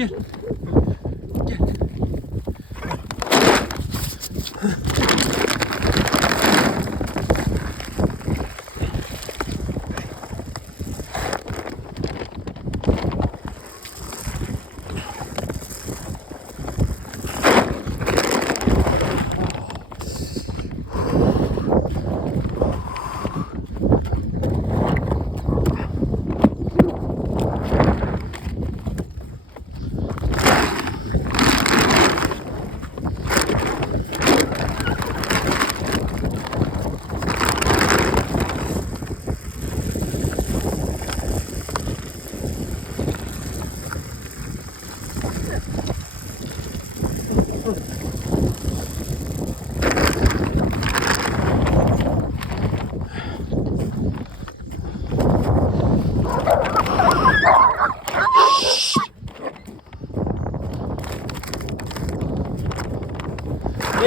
gel.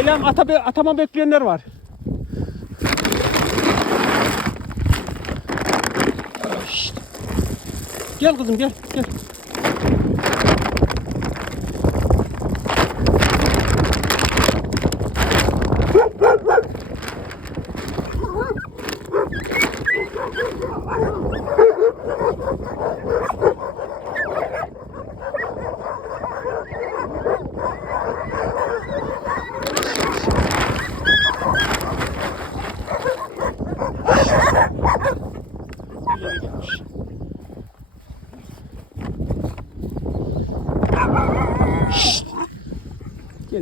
Eylem ata atama bekleyenler var. Şşt. Gel kızım gel gel.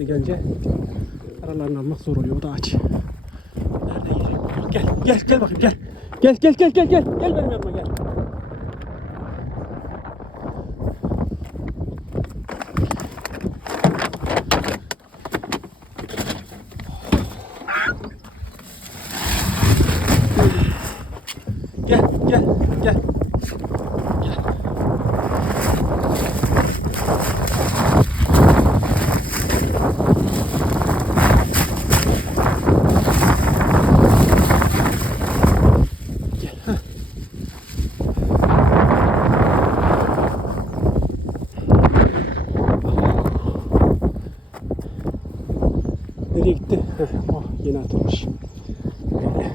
Geri gelince aralarını almak zor oluyor. O da aç. Nerede yiyecek? Gel, gel, gel bakayım gel. Gel, gel, gel, gel, gel. Gel benim yanıma. Gel, gel, gel. Gel. Gel. heh. Nereye gitti? Heh, oh, yeni atılmış. Böyle.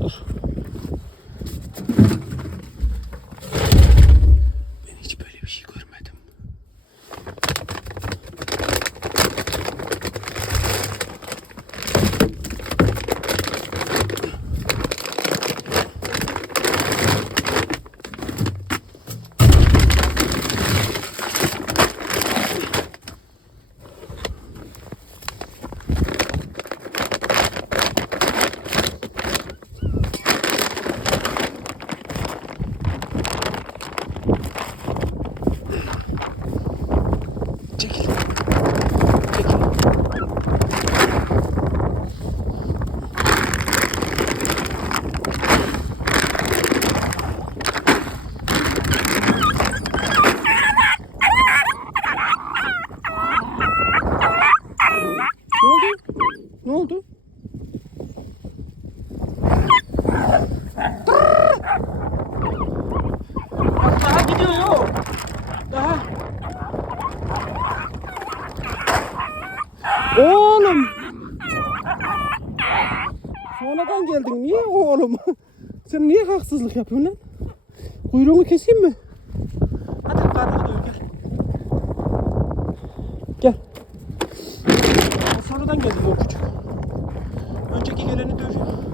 Dur. Ben hiç böyle bir şey görmedim. Çekil. Çekil. Ne oldu? Ne oldu? Bak daha gidiyor yok. Daha. Oğlum. Sonradan geldin. Niye oğlum? Sen niye haksızlık yapıyorsun lan? Kuyruğunu keseyim mi? Hadi karnını doyur gel. Gel. Sonradan geldi o küçük. Önceki geleni dövüyor.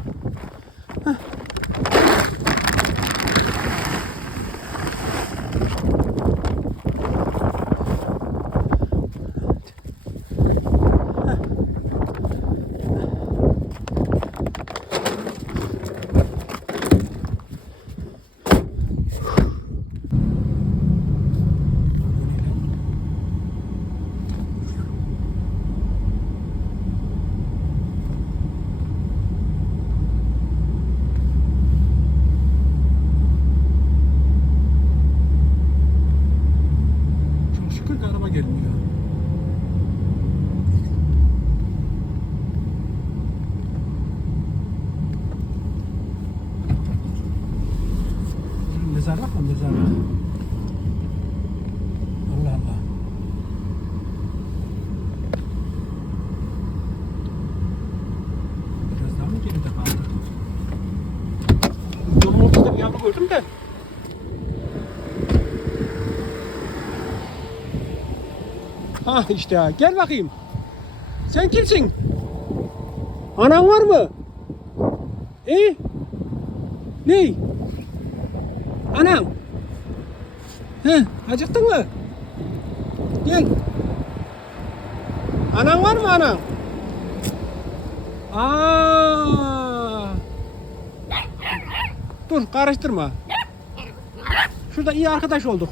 Yavru gördüm de. Ha işte ya. Gel bakayım. Sen kimsin? Anan var mı? İyi. Ne? Anam. He, acıktın mı? Gel. Anan var mı anan? Aa. Dur karıştırma. Şurada iyi arkadaş olduk.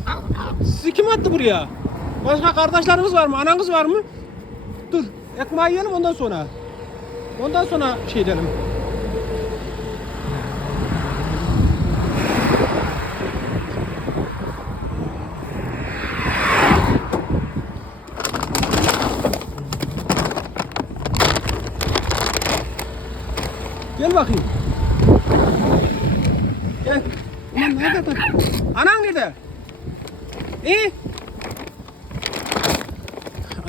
Sizi kim attı buraya? Başka kardeşleriniz var mı? Ananız var mı? Dur. Ekmeği yiyelim ondan sonra. Ondan sonra şey edelim. Gel bakayım. Gel. Aman nerede? Anan nerede? İyi.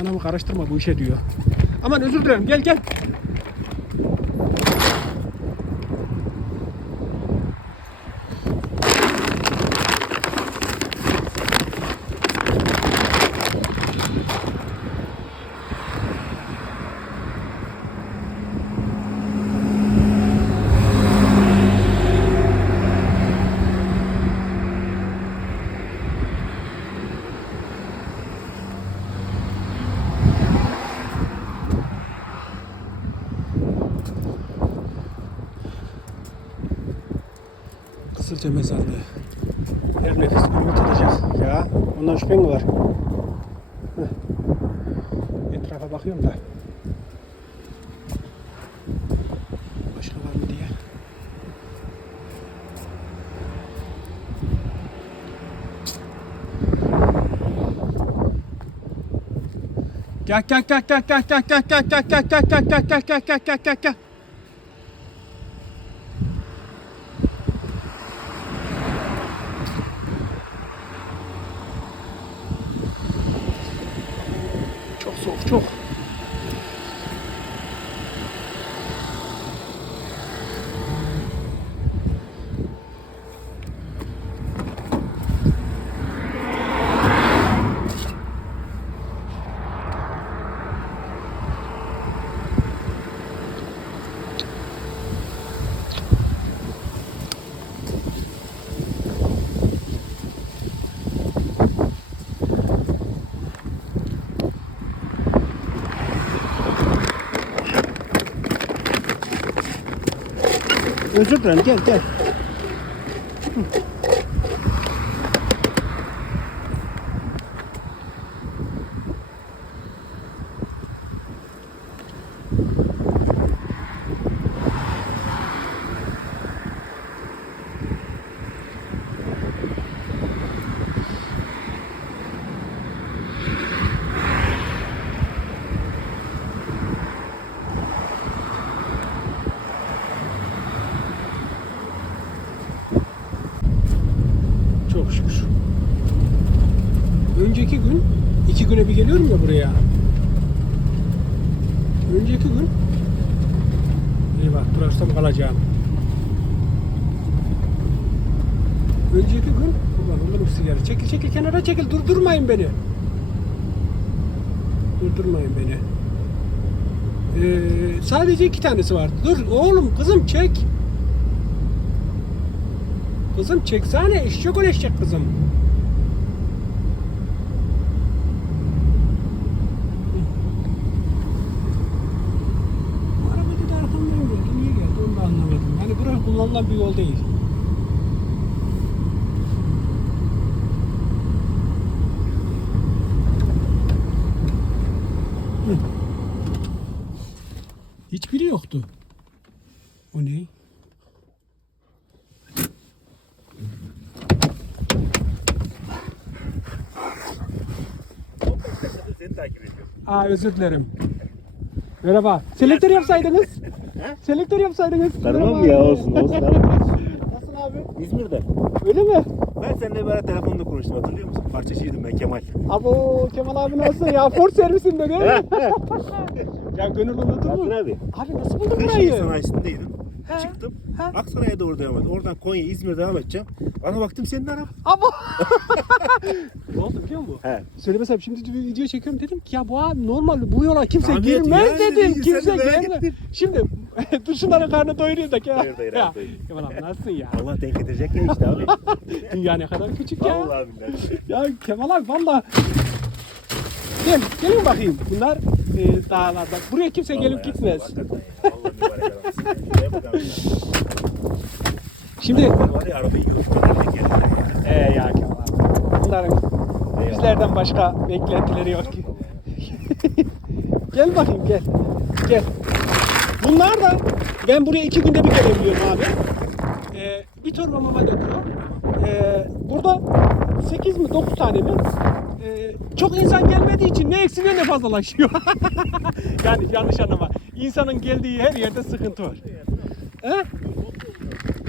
Anamı karıştırma bu işe diyor. Aman özür dilerim gel gel. Kısılca mezarlığı. Her nefes ümit edeceğiz. Ya ondan şüphen mi var? Heh. Etrafa bakıyorum da. Başka var mı diye. Gel gel gel gel gel gel gel gel gel gel gel gel gel gel gel gel 嗯这转电电嗯 kalacağım. Önceki gün, olurum sigara. Çekil çekil kenara çekil, durdurmayın beni. Durdurmayın beni. Ee, sadece iki tanesi vardı. Dur oğlum kızım çek. Kızım çeksene eşek ol eşek kızım. Bu araba dedi arkamdan geldi. Niye geldi onu da anlamadım. Yani burası kullanılan bir yol değil. Hı. Hiçbiri yoktu. O ne? Seni takip ediyorum. Aa özür dilerim. Merhaba. Selektör yapsaydınız. Selektör yapsaydınız. Tanımam Merhaba. ya olsun olsun abi. Nasılsın abi? İzmir'de. Öyle mi? Ben seninle beraber telefonda konuştum hatırlıyor musun? Parçacıydım ben Kemal. Abo Kemal abi nasılsın ya? Ford servisinde değil mi? ya gönül unutur mu? Abi. Abi nasıl buldun Kırşehir burayı? sanayisindeydim. He, Çıktım. he. Aksaray'a doğru devam ettim. Oradan Konya, İzmir devam edeceğim. Bana baktım senin araba. Abo. ne oldu biliyor musun? He. Söylemesem şimdi bir video çekiyorum dedim ki ya bu abi normal bu yola kimse Tahmin et, girmez yani dedim. Kimse ettin. Şimdi dur şunların karnını doyurayım da ya. Doyur, doyur. Kemal abi nasılsın ya? Allah denk edecek ya işte abi. Dünya ne kadar küçük ya. Vallahi billahi. Ya Kemal abi valla Gel, gelin bakayım. Bunlar e, dağlarda. Buraya kimse gelip Vallahi gitmez. Mübarek adamsın. Abi ya. Şimdi Var ya arabayı yürütmeden de ya Kemal abi. Bunların bizlerden başka beklentileri yok ki. gel bakayım gel. Gel. Bunlar da ben buraya iki günde bir gelebiliyorum abi. Ee, bir torba mama döküyor. Ee, burada 8 mi 9 tane mi? Ee, çok insan gelmediği için ne eksiliyor ne fazlalaşıyor. yani yanlış anlama. İnsanın geldiği her yerde sıkıntı var. He?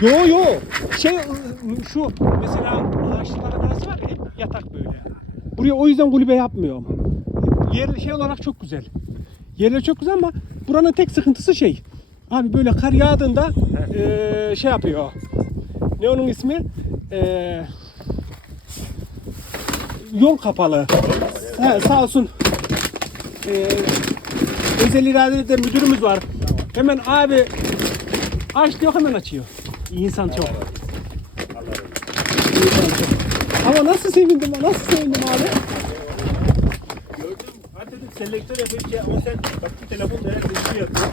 Yo yo. Şey şu mesela ağaçların arası var ya hep yatak böyle. Buraya o yüzden kulübe yapmıyorum. Yer şey olarak çok güzel. Yerler çok güzel ama buranın tek sıkıntısı şey. Abi böyle kar yağdığında eee, şey yapıyor. Ne onun ismi? Eee, yol kapalı. He, sağ olsun. Eee özel iradede müdürümüz var. Hemen abi aç diyor hemen açıyor. İnsan çok. Ama nasıl sevindim nasıl sevindim abi. Selektör yapayım ki ama sen baktın telefonda herhalde bir şey yapıyor.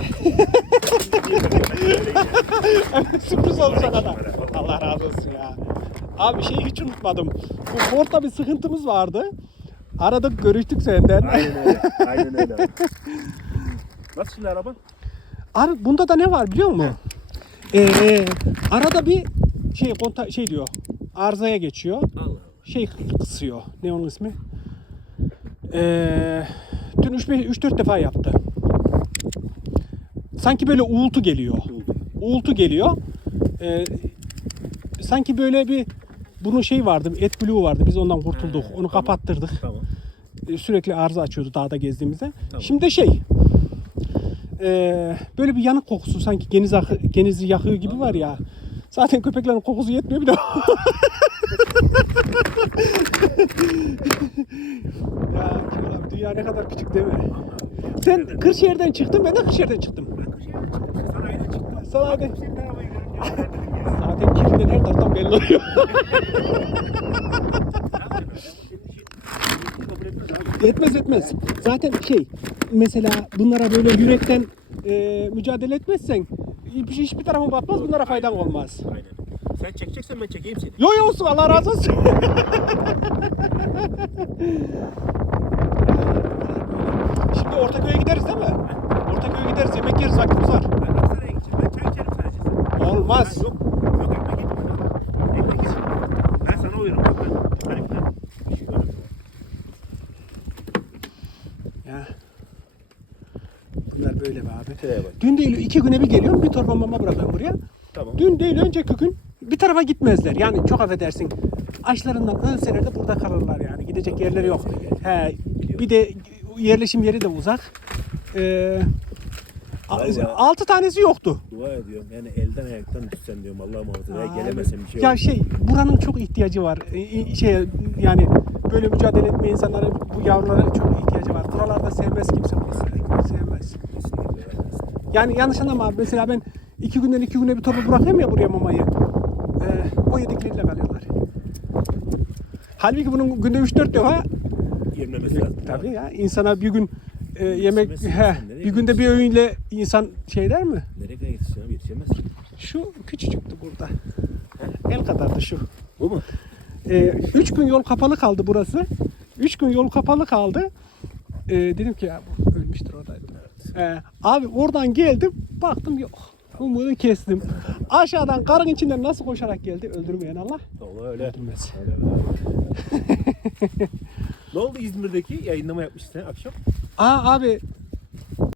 Sürpriz oldu sana da. Allah razı olsun ya. Abi şeyi hiç unutmadım. Bu Ford'da bir sıkıntımız vardı. Aradık görüştük senden. Aynen öyle. Aynen öyle. Nasıl şimdi araban? Abi bunda da ne var biliyor musun? Ee, arada bir şey konta şey diyor. Arızaya geçiyor. Allah. Şey kısıyor. Ne onun ismi? Ee, dün 3-4 defa yaptı. Sanki böyle uğultu geliyor. Uğultu geliyor. Ee, sanki böyle bir bunun şey vardı, AdBlue vardı. Biz ondan kurtulduk. He, Onu tamam. kapattırdık. Tamam. Ee, Sürekli arıza açıyordu dağda gezdiğimizde. Tamam. Şimdi şey ee, böyle bir yanık kokusu sanki geniz, akı, genizi yakıyor gibi var ya. Zaten köpeklerin kokusu yetmiyor bir de. ya dünya ne kadar küçük değil mi? Sen Kırşehir'den çıktın ben de Kırşehir'den çıktım. Ben Kırşehir'den çıktım. Sanayiden çıktım. Sanayide. Baktım Senin arabayı görünce ya dedim ya. Zaten kirinden her taraftan belli oluyor. Kabul etmez etmez. Zaten şey mesela bunlara böyle yürekten e, mücadele etmezsen hiç, hiçbir tarafın batmaz bunlara faydan olmaz. Aynen. Sen çekeceksen ben çekeyim seni. Yo yo olsun Allah razı olsun. Şimdi Ortaköy'e gideriz değil mi? Ortaköy'e gideriz yemek yeriz vaktimiz var. Ben Aksaray'a gideceğim. Ben çay içerim sadece. Olmaz. Ha, yok. Yok ekmek yedim. Ekmek yedim. Ben sana uyurum. Bak ben. Hani falan bir şey. Ya. Bunlar böyle be abi. Şuraya bak. Dün değil iki güne bir geliyorum bir torba mama bırakıyorum buraya. Tamam. Dün değil önceki gün bir tarafa gitmezler. Yani çok affedersin. Açlarından ölseler de burada kalırlar yani. Gidecek yerleri yok. He, bir de yerleşim yeri de uzak. Ee, Vallahi. altı tanesi yoktu. Dua ediyorum. Yani elden ayaktan düşsen diyorum. Allah muhafaza. Ya gelemesem bir şey Ya olur. şey buranın çok ihtiyacı var. Ee, Şey yani böyle mücadele etme insanların bu yavrulara çok ihtiyacı var. Buralarda sevmez kimse bunu. Sevmez. Yani yanlış anlama abi. Mesela ben iki günden iki güne bir torba bırakıyorum ya buraya mamayı. Ee, o yedikleriyle kalıyorlar. Halbuki bunun günde 3-4 defa Yemlemesi lazım. tabii ya insana bir gün e, yemek he, nereye bir günde bir öğünle insan şey der mi? Nereye kadar yetişeceğim abi? Yetişemez. Şu küçücüktü burada. El kadardı şu. Bu mu? Ee, üç gün yol kapalı kaldı burası. Üç gün yol kapalı kaldı. Ee, dedim ki ya bu ölmüştür oradaydı. Ee, abi oradan geldim baktım yok. Umudu kestim. Aşağıdan karın içinden nasıl koşarak geldi öldürmeyen Allah Allah öyle. öldürmez. Öyle öyle. ne oldu İzmir'deki yayınlama yapmıştın akşam? Aa abi